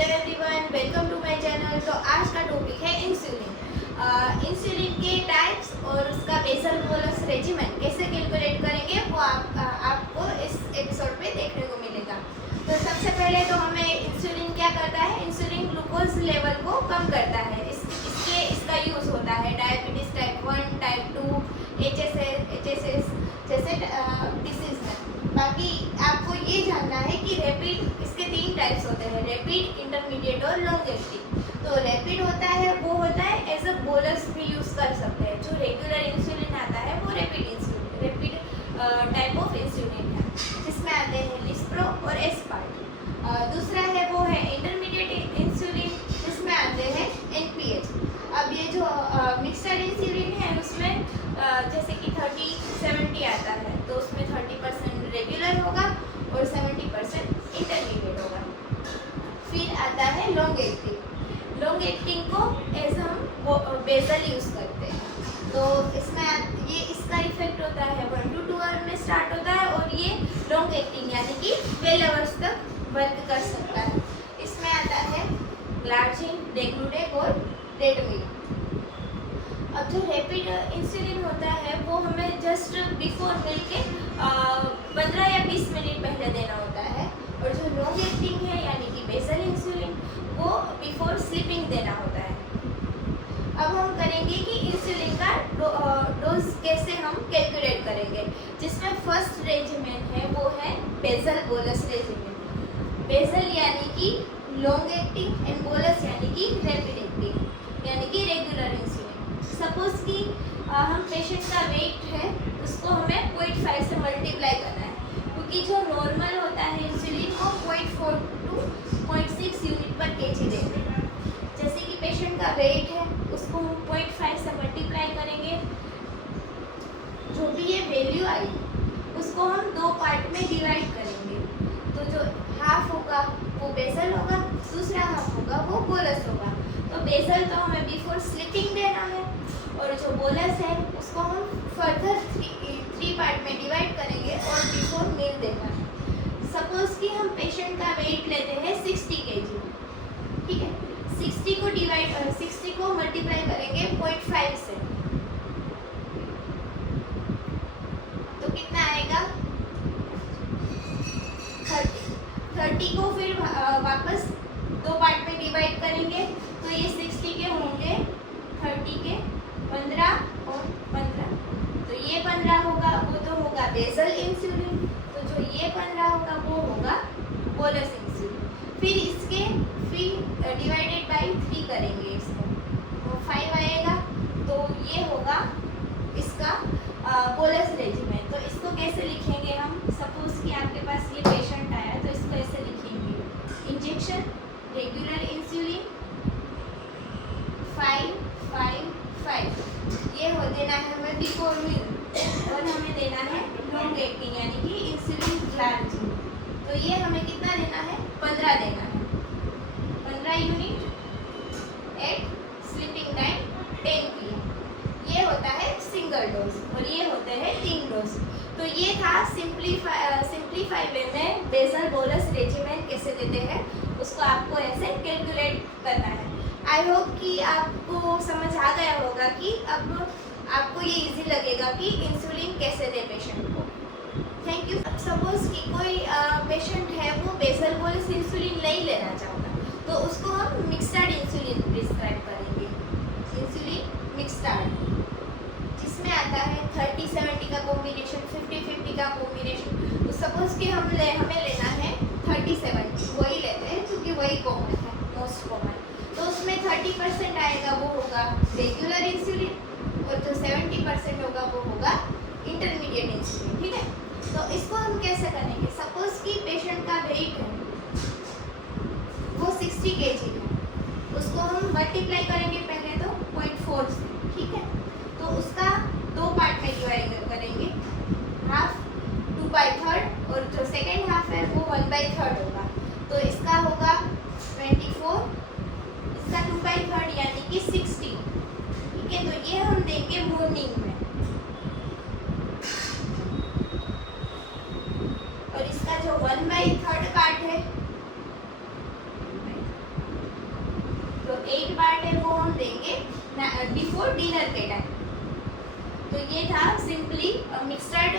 Hello everyone, welcome to my channel. तो आज का टॉपिक है इंसुलिन। इंसुलिन के टाइप्स और उसका बेसल बोलस रेजिमेन कैसे कैलकुलेट करेंगे वो आपको इस एपिसोड पे देखने को मिलेगा। तो सबसे पहले तो हमें इंसुलिन क्या करता है, इंसुलिन ग्लूकोज लेवल को कम करता है। इसका यूज़ होता है डायबिटीज़ टाइप 1, टाइप 2, HSS जैसे डिसीज में। बाकी आपको ये जानना है कि रैपिड, इसके 3 टाइप्स होते हैं, रैपिड, इंटरमीडिएट और लॉन्ग एक्टिंग। तो रैपिड होता है वो होता है एज अ बोलस भी यूज़ कर सकते हैं। जो रेगुलर इंसुलिन आता है वो रैपिड टाइप ऑफ इंसुलिन है, जिसमें आते हैं लिस्प्रो और एस्पार्ट। दूसरा है वो है इंटरमीडिएट इंसुलिन, जिसमें आते हैं NPH। अब ये जो मिक्सड इंसुलिन है उसमें जैसे कि 30-70 आता है, तो उसमें 30% रेगुलर होगा और 70% इंटरमीडिएट होगा। फिर आता है लॉन्ग एक्टिंग। लॉन्ग एक्टिंग को एज हम बेसल यूज़ करते हैं। तो इसमें ये इसका इफेक्ट होता है 1 to 2 आवर में स्टार्ट होता है और ये लॉन्ग एक्टिंग यानी कि 12 आवर्स तक वर्क कर सकता है। इसमें आता है ग्लार्जिन, डेग्लूडेक और डेटमिल। अब जो रैपिड इंसुलिन होता है वो हमें जस्ट बिफोर मील के 15 या 20 मिनट पहले देना होता है, और जो लॉन्ग एक्टिंग है यानी कि बेसल इंसुलिन वो बिफोर स्लीपिंग देना होता है। अब हम करेंगे कि इंसुलिन का डोज कैसे हम कैलकुलेट करेंगे, जिसमें फर्स्ट रेजिमेन है वो है बेसल बोलस रेजिमेन। बेसल यानी कि लॉन्ग एक्टिंग एंड बोलस यानी कि रैपिड एक्टिंग यानी कि रेगुलर इंसुलिन। सपोज कि हम पेशेंट का वेट है उसको हमें 0.5 से मल्टीप्लाई करना है, क्योंकि जो नॉर्मल होता है इंसुलिन को 0.4 to 0.6 यूनिट पर केजी देते हैं। जैसे कि पेशेंट का वेट है उसको हम 0.5 से मल्टीप्लाई करेंगे, जो भी ये वैल्यू आई उसको हम 2 पार्ट में डिवाइड करेंगे। तो जो हाफ होगा वो बेसल होगा, दूसरा हाफ होगा वो बोलस होगा। तो बेसल तो हमें बिफोर स्लीपिंग देना है, और जो बोलस है उसको हम फर्दर 3 पार्ट में डिवाइड करेंगे और बिफोर मील देना है। सपोज कि हम पेशेंट का वेट लेते हैं 60 kg, ठीक है। 60 को मल्टीप्लाई करेंगे 0.5 से, तो कितना आएगा 30 को फिर वापस 2 पार्ट में डिवाइड करेंगे, तो ये 60 के होंगे 30 के 15 और 15, तो ये 15 होगा वो तो होगा बेसल इंसुलिन, तो जो ये 15 होगा वो होगा बोलस इंसुलिन। फिर डिवाइडेड बाय 3 करेंगे इसको, तो 5 आएगा, तो ये होगा इसका बोलस रेजिमेन। तो इसको कैसे लिखेंगे हम, सपोज कि आपके पास ये पेशेंट आया तो इसको ऐसे लिखेंगे, इंजेक्शन रेगुलर इंसुलिन 5-5-5, ये हो देना है हमें बिफोर मील, और हमें देना है लॉन्ग एक्टिंग यानी कि इंसुलिन ग्लार्जिन। तो ये हमें कितना देना है, 15 देना है, 15 unit at sleeping time 10 PM। ये होता है सिंगल डोज और ये होते हैं 3 डोज। तो ये था सिंप्लीफाई वे में बेसल बोलस रेजिमेन कैसे देते हैं, उसको आपको ऐसे कैलकुलेट करना है। आई होप कि आपको समझ आ गया होगा कि अब आपको ये इजी लगेगा कि इंसुलिन कैसे दे पेशेंट को। Thank you. सपोज कि कोई पेशेंट है वो बेसल बोलस इंसुलिन नहीं लेना चाहता, तो उसको हम मिक्सड इंसुलिन प्रिस्क्राइब करेंगे, इंसुलिन मिक्सड, जिसमें आता है 30-70 का कॉम्बिनेशन, 50-50 का कॉम्बिनेशन। तो सपोज कि हमें लेना है 37, वही लेते हैं क्योंकि वही कॉमन है, मोस्ट कॉमन। तो उसमें 30% आएगा वो होगा रेगुलर इंसुलिन, और जो 70% होगा वो होगा इंटरमीडिएट इंसुलिन, ठीक है। तो इसको हम कैसे करेंगे, सपोज कि पेशेंट का वेट है वो 60 kg है, उसको हम मल्टीप्लाई करेंगे पहले तो 0.4 से, ठीक है। तो उसका 2 पार्ट में डिवाइड करेंगे, हाफ 2/3 और जो सेकेंड हाफ है वो 1/3 होगा। तो इसका होगा 24, इसका 2/3 यानी कि 60, ठीक है। तो ये हम देंगे मॉर्निंग में, और इसका जो 1/3 पार्ट है 8 पार्ट है वो हम देंगे बिफोर डिनर के टाइम। तो ये था सिंपली मिक्सड